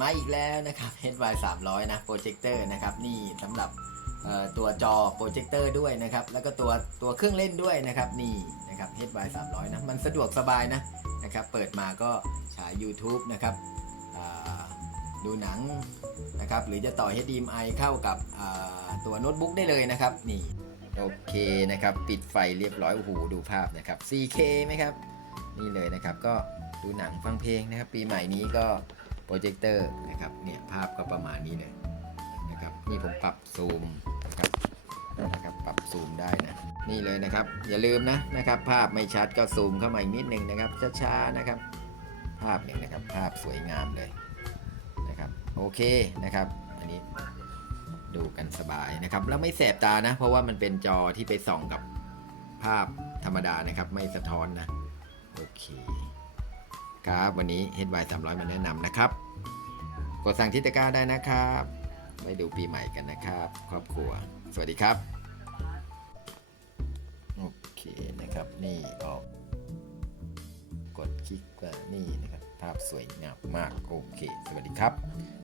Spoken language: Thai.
มาอีกแล้วนะครับ HY 300 นะโปรเจคเตอร์นะครับนี่สำหรับตัวจอโปรเจคเตอร์ด้วยนะครับ แล้วก็ตัวตัวเครื่องเล่นด้วยนะครับนี่นะครับ HY 300 นะ มันสะดวกสบายนะนะครับ เปิดมาก็ฉาย YouTube นะครับดูหนังนะครับ หรือจะต่อ HDMI เข้ากับตัวโน้ตบุ๊กได้เลยนะครับนี่โอเคนะครับ ปิดไฟเรียบร้อยโอ้โหดูภาพนะครับ 4K ไหมครับ นี่เลยนะครับ ก็ดูหนังฟังเพลงนะครับ ปีใหม่นี้ก็ โปรเจคเตอร์นะครับเนี่ยภาพก็ประมาณนี้เลยนะครับนี่ผมปรับซูมนะครับนะครับปรับซูมได้นะนี่เลยนะครับอย่าลืมนะนะครับภาพไม่ชัดก็ซูมเข้ามาอีกนิดนึงนะครับช้าๆนะครับ ภาพเนี่ยนะครับภาพสวยงามเลยนะครับโอเคนะครับอันนี้ดูกันสบายนะครับแล้วไม่แสบตานะ เพราะว่ามันเป็นจอที่ไปส่องกับภาพธรรมดานะครับ ไม่สะท้อนนะ โอเค ครับ วันนี้ HY 300 มาแนะนำนะครับ กดสั่งทิตก้าได้นะครับไว้ดูปีใหม่กันนะครับ ครอบครัว สวัสดีครับ โอเคนะครับนี่ออก กดคลิกว่านี่นะครับ ภาพสวยงามมาก โอเค สวัสดีครับ